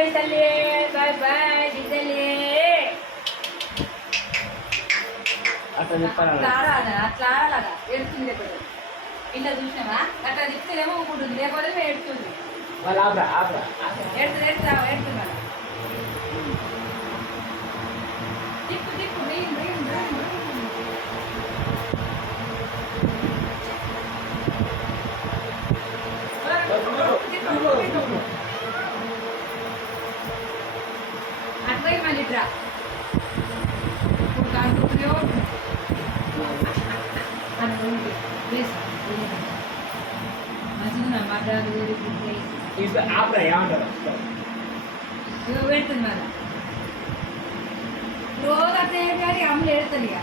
Bye తల్లి bye bye దిద్దలే అట్లా చెప్పాలి. అట్లా ఆడాలి అట్లా ఆడాలగా ఏడుతుంది ఇప్పుడు ఇంట్లో చూసినావా అట్లా తిప్పుతేనేమో ఊకుంటుంది లేకపోతే ఏడుతుంది వాళ్ళు ఆపరా ఆపరా ఏడుతుంది ఏడుతుంది మేడం తిప్పు తిప్పు రీన్ రీన్ రీన్ అట్లా మళ్ళీ ఇట్రా ఇప్పుడు కానుకుంటున్నాయో అని ప్లీజ్ మంచిగా మాట్లాడు ఆపరా ఏమంటారు పెడుతుంది మేడం రోజు అట్లా కానీ అమ్ములు ఏడుతుంది ఇక